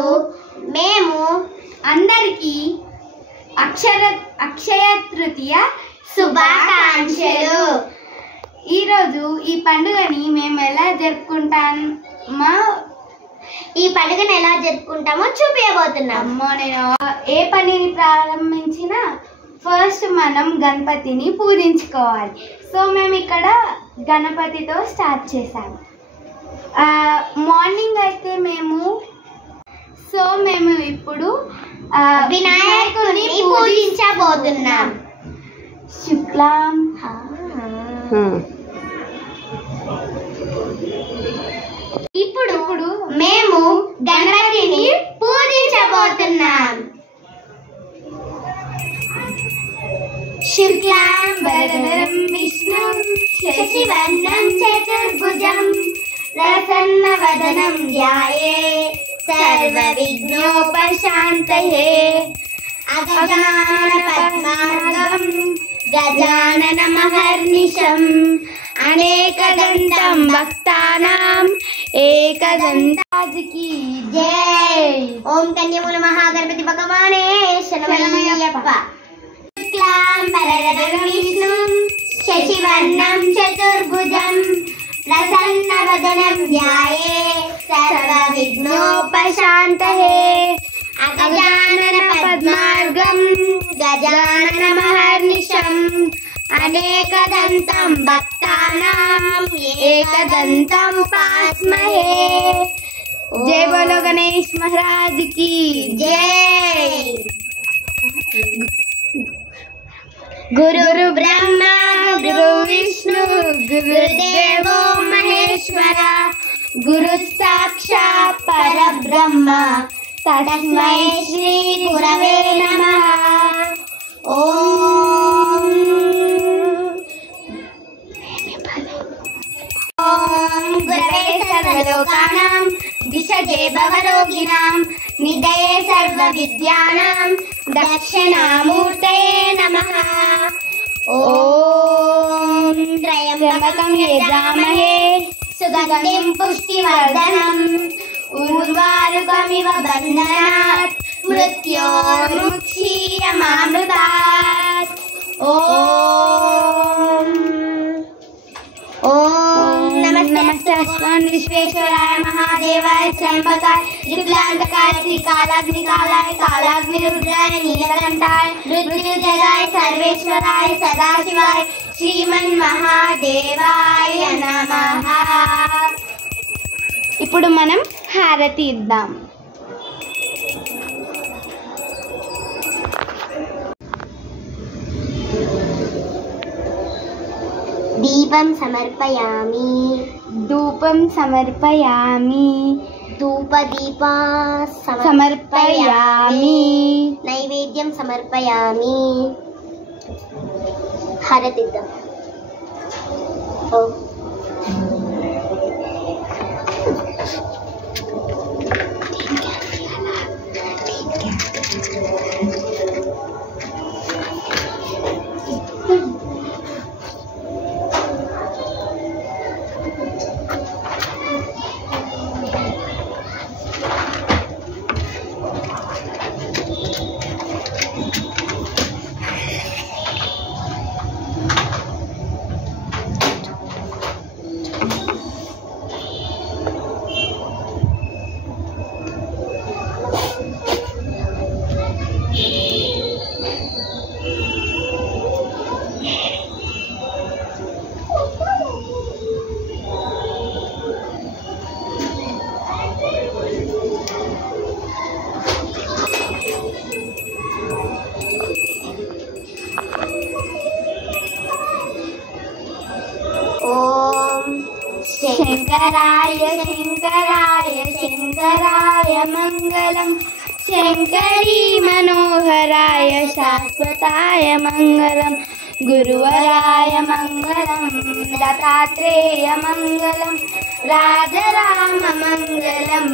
ఇప్పుడు మేము అందరికీ అక్షయ తృతీయ శుభాకాంక్షలు. ఈరోజు ఈ పండుగని మేము ఎలా జరుపుకుంటామో చూపించబోతున్నాము. నేను ఏ పనిని ప్రారంభించినా ఫస్ట్ మనం గణపతిని పూజించుకోవాలి. సో మేము ఇక్కడ గణపతితో స్టార్ట్ చేసాము. మార్నింగ్ అయితే మేము ఇప్పుడు వినాయకుడిని పూజించబోతున్నాం. శుక్లాం ఇప్పుడు మేము గణపతిని పూజించబోతున్నాం. శుక్లాం వరదరం విష్ణుం శశివర్ణం చతుర్భుజం ప్రసన్నవదనం ధ్యాయే సర్వవిఘ్నోపశాంతయే అగజాననపద్మార్గం గజాననమహర్నిశం అనేకదంతం భక్తానాం ఏకదంతాజికి జై. ఓం కన్యమూల మహాగణపతి భగవానే శరణమయ్యప్ప. శుక్లాం వరదరం విష్ణుం శశివర్ణం చతుర్భుజం ప్రసన్నవదనం ధ్యాయే సర్వవిఘ్నోపశాంతయే అగజాననపద్మార్గం గజాననమహర్నిశం అనేకదంతం భక్తానాం ఏకదంతం ఉపాస్మహే. జై బోలో గణేష్ మహారాజ్ కి జై. గురు బ్రహ్మ గురు విష్ణు గురుదేవో మహేశ్వర గురు సాక్షాత్ పరబ్రహ్మ తస్మై శ్రీ గురవే నమః. ఓం గురవే సర్వలోకానాం విషజే భవరోగిణాం నిధయే సర్వవిద్యానాం దక్షిణామూర్తయే నమః. ఓం త్రయంబకం యజామహే సుగంధిం పుష్టివర్ధనం ఉర్వారుకమివ బంధనాత్ మృత్యోర్ముక్షీయమామృతాత్. ఓం నమస్తే భగవాన్ విశ్వేశ్వరాయ మహాదేవాయ త్రయంబకాయ త్రిపురాంతకాయ శ్రీకాలాగ్నికాలాయ కాలాగ్నిరుద్రాయ నీలకంఠాయ మృత్యుంజయాయ సర్వేశ్వరాయ సదాశివాయ శ్రీమన్మహాదేవాయ నమః. ఇప్పుడు మనం హారతి ఇద్దాం. దీపం సమర్పయామి ధూపం సమర్పయామి ధూపదీపా సమర్పయామి నైవేద్యం సమర్పయామి. హారతిద్దాం. శంకరాయ శంకరాయ శంకరాయ మంగళం శంకరీ మనోహరాయ శాశ్వతాయ మంగళం గురువరాయ మంగళం దత్తాత్రేయ మంగళం రాజరామ మంగళం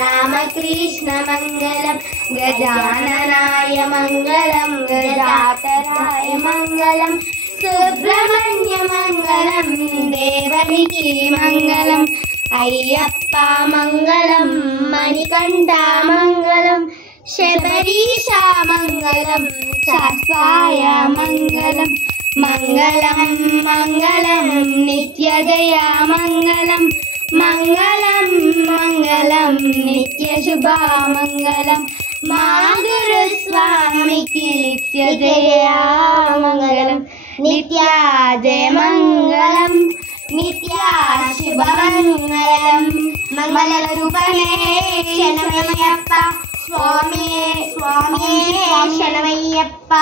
రామకృష్ణ మంగళం గజాననాయ మంగళం గజాతరాయ మంగళం సుబ్రహ్మణ్య మంగళం దేవనికి మంగళం అయ్యప్ప మంగళం, మణికంఠ మంగళం, శబరీష మంగళం, శాస్త్రాయ మంగళం. మంగళం మంగళం నిత్యజయ మంగళం, మంగళం మంగళం నిత్యశుభ మంగళం. మా గురుస్వామికి నిత్యజయ మంగళం, నిత్యాజయ మంగళం, నిత్యాశుభ మంగళం. మంగళ రూపమే శరణమయ్యప్ప, స్వామియే స్వామియే శరణమయ్యప్ప.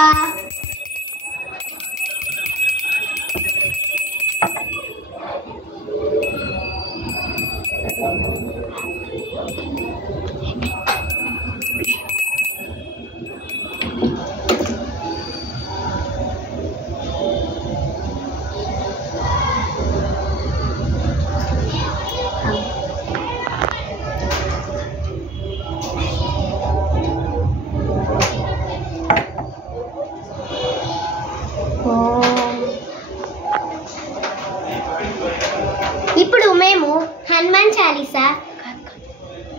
ఇప్పుడు మేము హనుమాన్ చాలీసా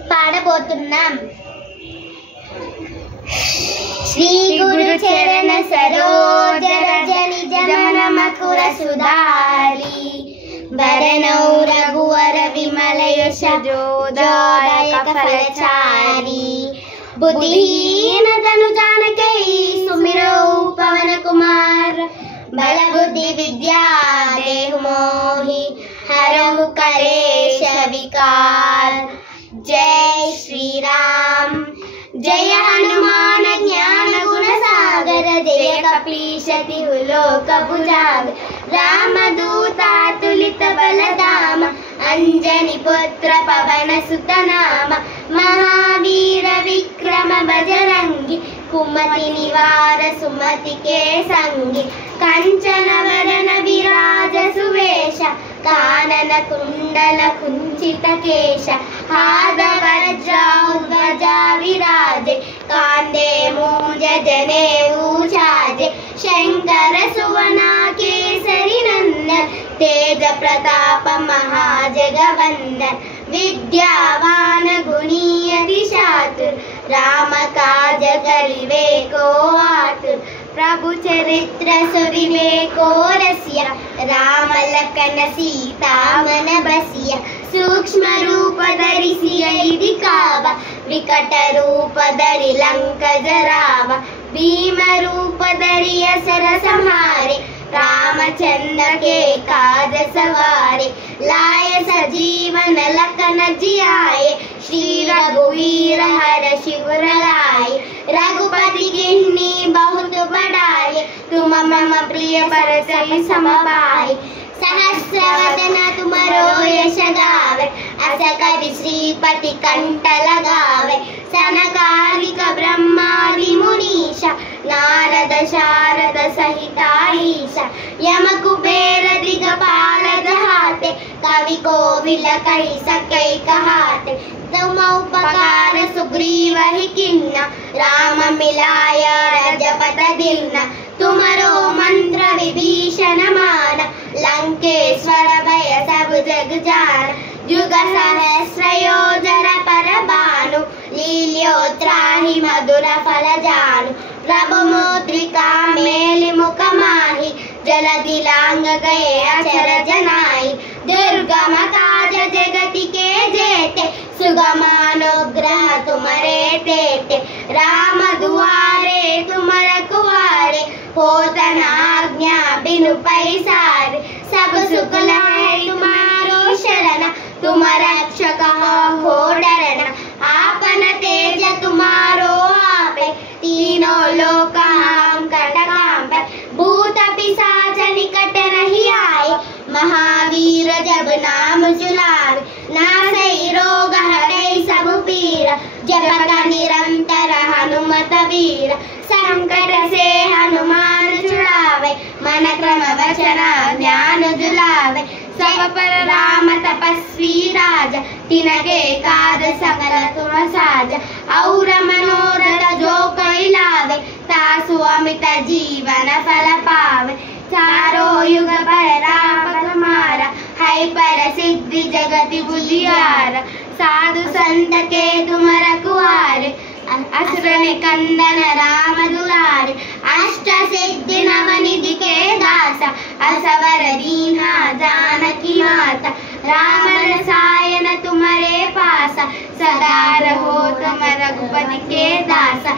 పాడబోతున్నాం. శ్రీ గురు చరణ సరోజ రజ నిజ మన మకుర సుధారి, వరణౌ రఘువర విమల యశ జోదాయక ఫలచారి. బుద్ధిహీన తను జానకై సుమిరౌ పవన కుమార్, బల బుద్ధి విద్యా దేహు మోహి हरहु कलेश विकार. जय श्री राम, जय हनुमान ज्ञान गुण सागर, जय कपीशति लोक भुजागर. रामदूता तुलित बलधाम, अंजनी पुत्र पवन सुत नाम. महावीर विक्रम बजरंगी, कुमति निवार सुमति के संगी. कंचन वरण विराज सुवेश, कानन कुंडल कुंचित केश. हाथ वज्रा विराजे, कांधे मूंज जनेऊ छाजे. शंकर सुवना केसरी नंदन, तेज प्रताप महाजगवंदन. विद्यावान गुणी अति चातुर, राम काज करिवे को आतुर. प्रभु चरित्र सुरिवे को रसिया, राम लखन सीता मन बसिया. सूक्ष्म रूप धरि सियहि दिखावा, विकट रूप धरि लंक जरावा. भीम रूप धरि असुर संहारे, रामचंद्र के काज सवारे. लाए सजीवन लखन जियाए, श्री रघुवीर हर्षि उर लाए. रघुपति किन्नी बहुत बड़ाए, तुम मम प्रिय भरत सम पाए. सहस्रवदन तुमरो यश गावे, अस कवि श्रीपति कंठ लगावे. सनकादिक ब्रह्मादि मुनीशा, नारद शारद सहिता ईशा. यम कुबेर दिगपाल जहाते, कवि कोविल कहि सकै कहाते. तुम उपकार सुग्रीव ही किन्ना, राम मिलाय रजपत दीन्ना. तुमरो मंत्र विभीषण माना, लंकेश्वर भय सब जग जान. युग सहस्र योजन पर भानु, लील्योत्राहि मधुर फल जानु. प्रभु मुद्रिका मेलि मुख माहि, जलधि लांग गए अचर जनाई. दुर्गम काज जगति के जेते, सुगम अनुग्रह तुमरे तेते. राम दुआरे तुम रखवारे, होत न आज्ञा बिनु पैसारे. सब सुख लहै तुम्हारो शरण, तुम रक्षक हो डरना. आपन तेज तुम्हारो आपे, तीनों लोक हम कटकांपे. भूत पिशाच निकट नहीं आए, महावीर जब नाम सुनावे. नासै रोग हरै सब पीरा, जपत निरंतर हनुमत वीर. संकट से हनुमान छुड़ावे, मन क्रम वचन ध्यान जुलावे. सब पर राम तपस्वी राजा, तिनके काज सकल तुम साजा. और मनोरथ जो कोई लावे, तासु अमित जीवन फल पावे. चारों युग पर राम तुम्हारा, है पर सिद्धि जग रघुपति बुझियार साधु संत के तुम रखवारे असुर कंदन राम दुलारे अष्ट सिद्धि नवनिधि के दास असवर दीना जानकी माता राम रसायन तुम्हारे पास सदा रहो तुम रघुपति के दास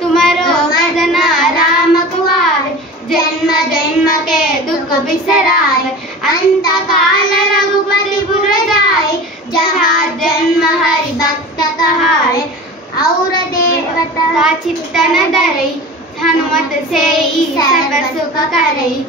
तुम्हारो भजन राम कुआरे जन्म जन्म के दुख बिसराए अंत काल रघुपति पुर जाए जहाँ जन्म हरि भक्त कहाए और देवता का चित्तन धरई हनुमत से सर्व सुख करई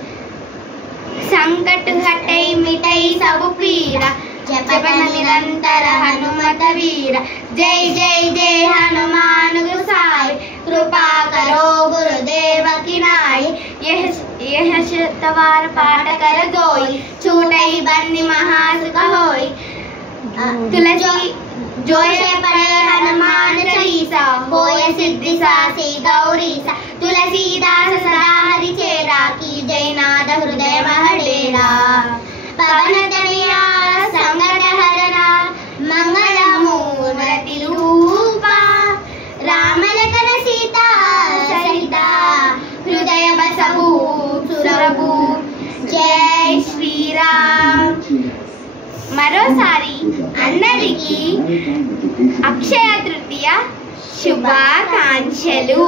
संकट हटई मिटई सब पीरा जपन निरंतर हनुमत वीर जय जय जय हनुमान गोसाई कृपा करो गुरुदेव की नाई यह शतवार पाठ कर जोई छूटई बंदी महासुख होई तुलसी जोय पढ़े हनुमान चालीसा होय सिद्धि सासी गौरीसा तुलसीदास सदा हरि चेरा की जय नाद हृदय महडेरा पवन तनया संकट हरना मंगल मूर्ति रूपा राम लखन सीता सहिता हृदय बसहु सुरभु जय श्री राम మరోసారి అందరికీ అక్షయ తృతీయ శుభాకాంక్షలు.